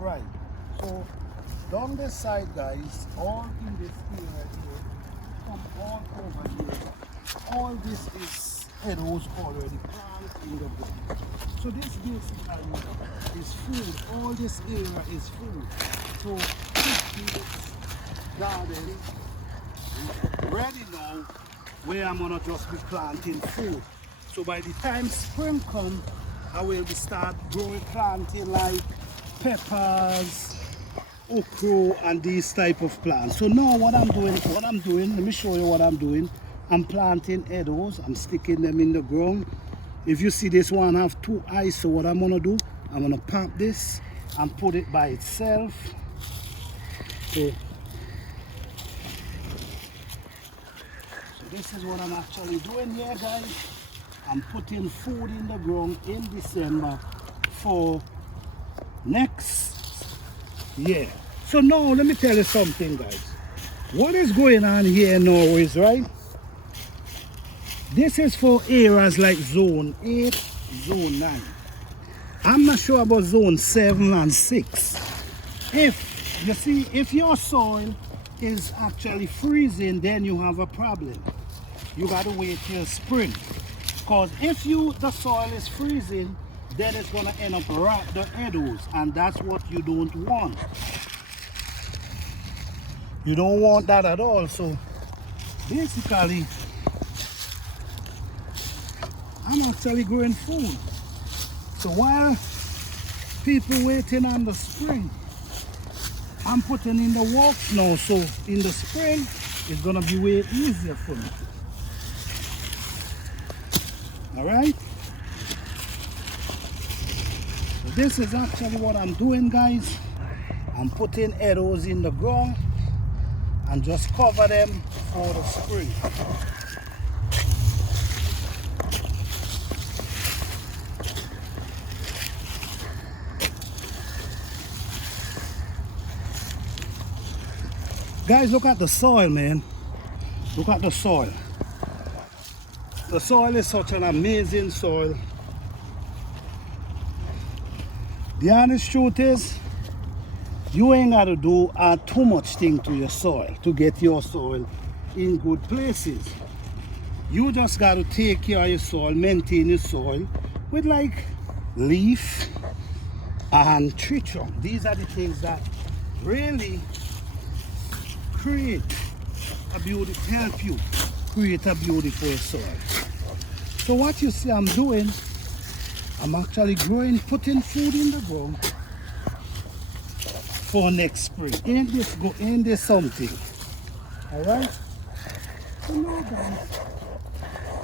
Right. So down this side, guys, all in this area here, come all over here. All this is arrows already planted in the ground. So this basically is food. All this area is food. So this garden is ready now where I'm gonna just be planting food. So by the time spring comes, I will be start growing planting like peppers, okra, and these type of plants. So now what I'm doing, let me show you what I'm doing. I'm planting arrows, I'm sticking them in the ground. If you see this one have two eyes, so what I'm gonna do, I'm gonna pump this and put it by itself. So this is what I'm actually doing here, guys. I'm putting food in the ground in December for next year. So now let me tell you something, guys. What is going on here now is, right, this is for areas like zone 8, zone 9. I'm not sure about zone 7 and 6. If you see, if your soil is actually freezing, then you have a problem. You got to wait till spring. Because if the soil is freezing, then it's going to end up rot the arrows, and that's what you don't want. You don't want that at all. So basically, I'm actually growing food. So while people waiting on the spring, I'm putting in the works now. So in the spring, it's going to be way easier for me. All right? So this is actually what I'm doing, guys. I'm putting arrows in the ground and just cover them for the spring. Guys, look at the soil, man. Look at the soil. The soil is such an amazing soil. The honest truth is, you ain't got to do too much thing to your soil to get your soil in good places. You just got to take care of your soil, maintain your soil with like leaf and tree trunk. These are the things that really create a beauty, help you create a beautiful soil. So what you see I'm doing, I'm actually growing, putting food in the ground for next spring. Ain't this something? All right. So now, guys,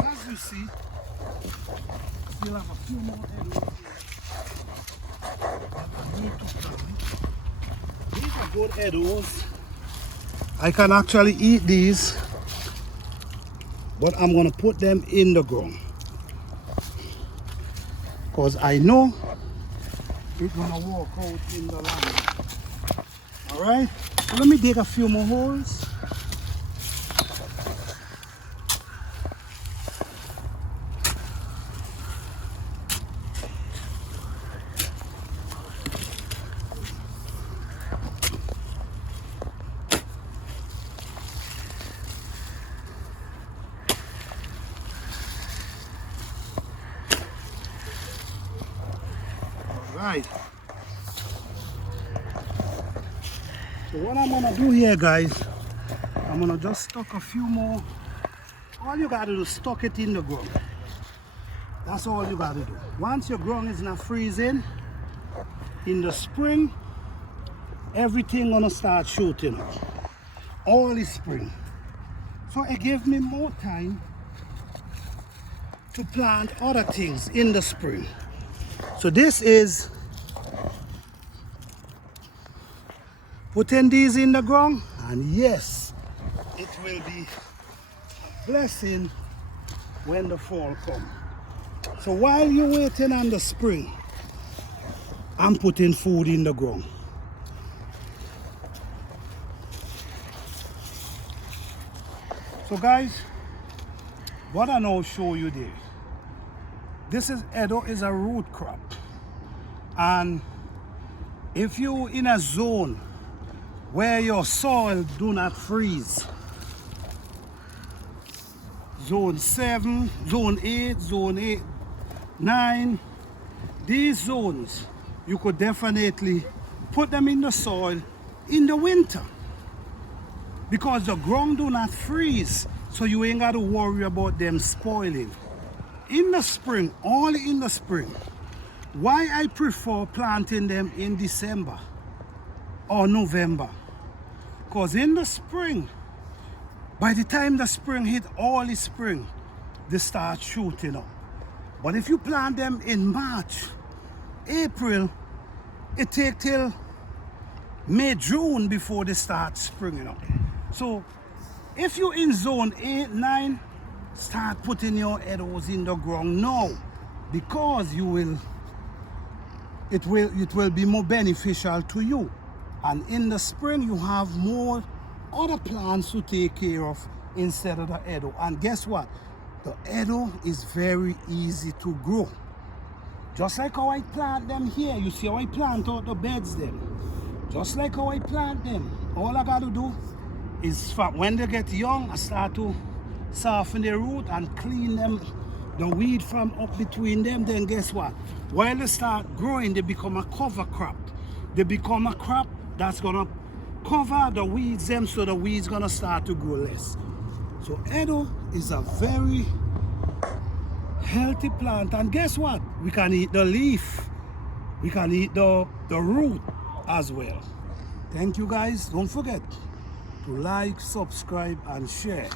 as you see, still have a few more arrows here. I need to plant. These are good arrows. I can actually eat these, but I'm gonna put them in the ground because I know it's gonna work out in the land. All right, so let me dig a few more holes. Right. So what I'm gonna do here, guys, I'm gonna just stock a few more. All you gotta do is stock it in the ground. That's all you gotta do. Once your ground is not freezing, in the spring, everything gonna start shooting up. All is spring. So it gave me more time to plant other things in the spring. So this is putting these in the ground, and yes, it will be a blessing when the fall comes. So while you're waiting on the spring, I'm putting food in the ground. So guys, what I now show you there, this is Edo is a root crop, and If you in a zone where your soil do not freeze, zone 7, zone 8, zone 8, 9, these zones, you could definitely put them in the soil in the winter because the ground do not freeze, so you ain't got to worry about them spoiling. In the spring, only in the spring. Why I prefer planting them in December or November? Because in the spring, by the time the spring hit, early spring, they start shooting up. But if you plant them in March, April, it take till May, June before they start springing up. So if you're in zone 8, 9, start putting your arrows in the ground now, because it will be more beneficial to you. And in the spring you have more other plants to take care of instead of the arrow. And guess what? The arrow is very easy to grow. Just like how I plant them here. You see how I plant out the beds then. Just like how I plant them. All I got to do is when they get young, I start to soften their root and clean them, the weed from up between them. Then guess what? While they start growing, they become a cover crop. They become a crop that's gonna cover the weeds them, so the weeds gonna start to grow less. So Edo is a very healthy plant, and guess what? We can eat the leaf, we can eat the root as well. Thank you guys. Don't forget to like, subscribe and share.